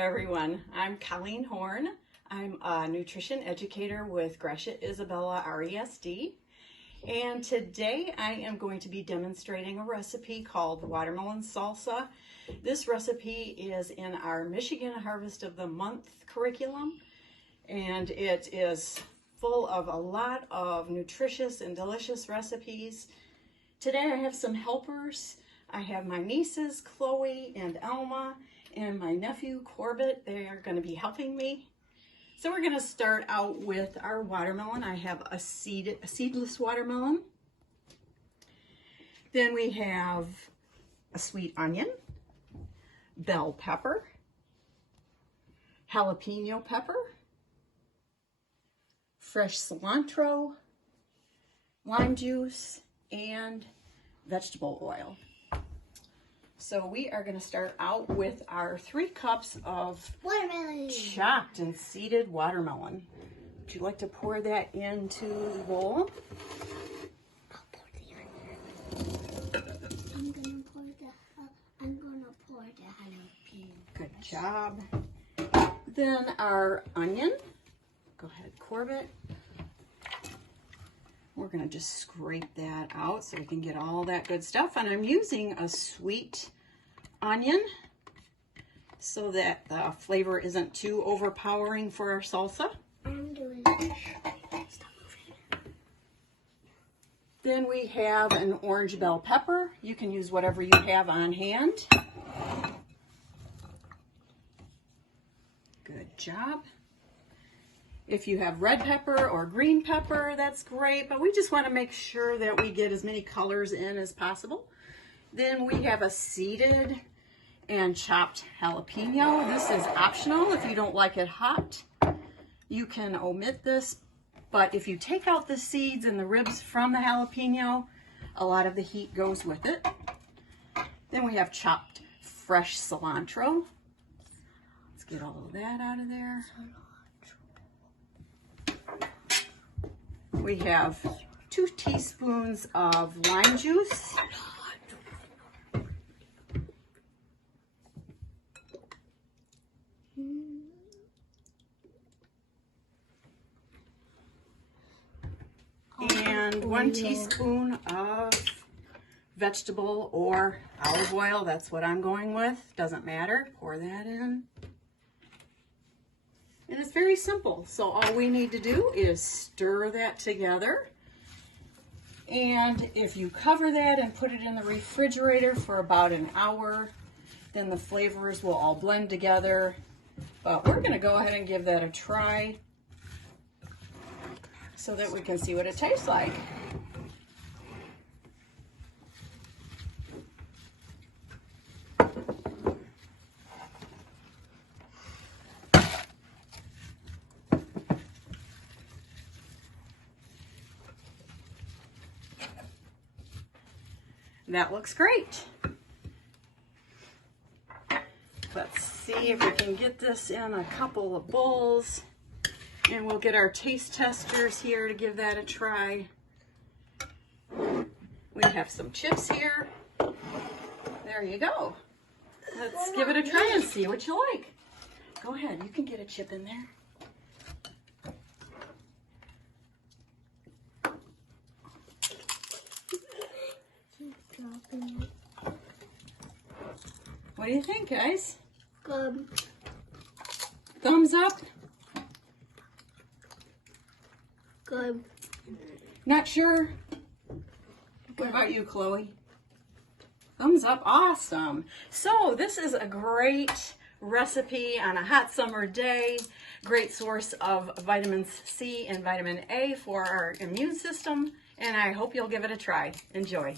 everyone. I'm Colleen Horn. I'm a nutrition educator with Gratiot-Isabella RESD. And today I am going to be demonstrating a recipe called watermelon salsa. This recipe is in our Michigan Harvest of the Month curriculum, and it is full of a lot of nutritious and delicious recipes. Today I have some helpers. I have my nieces, Chloe and Alma, and my nephew, Corbett. They are going to be helping me. So we're going to start out with our watermelon. I have a seedless watermelon. Then we have a sweet onion, bell pepper, jalapeno pepper, fresh cilantro, lime juice, and vegetable oil. So we are going to start out with our 3 cups of watermelon, chopped and seeded watermelon. Would you like to pour that into the bowl? I'll pour the onion. I'm gonna pour the jalapeno. Good job. Then our onion. Go ahead, Corbett. We're going to just scrape that out so we can get all that good stuff. And I'm using a sweet onion so that the flavor isn't too overpowering for our salsa. I'm doing it. Stop moving. Then we have an orange bell pepper. You can use whatever you have on hand. Good job. If you have red pepper or green pepper, that's great, but we just want to make sure that we get as many colors in as possible. Then we have a seeded and chopped jalapeno. This is optional. If you don't like it hot, you can omit this, but if you take out the seeds and the ribs from the jalapeno, a lot of the heat goes with it. Then we have chopped fresh cilantro. Let's get all of that out of there. We have 2 teaspoons of lime juice. And 1 teaspoon of vegetable or olive oil. That's what I'm going with. Doesn't matter. Pour that in. And it's very simple. So all we need to do is stir that together. And if you cover that and put it in the refrigerator for about an hour, then the flavors will all blend together. But we're going to go ahead and give that a try so that we can see what it tastes like. That looks great. Let's see if we can get this in a couple of bowls, and we'll get our taste testers here to give that a try. We have some chips here. There you go. Let's give it a try and see what you like. Go ahead, you can get a chip in there. What do you think, guys? Good. Thumbs up? Good. Not sure? What about you, Chloe? Thumbs up. Awesome. So this is a great recipe on a hot summer day. Great source of vitamins C and vitamin A for our immune system. And I hope you'll give it a try. Enjoy.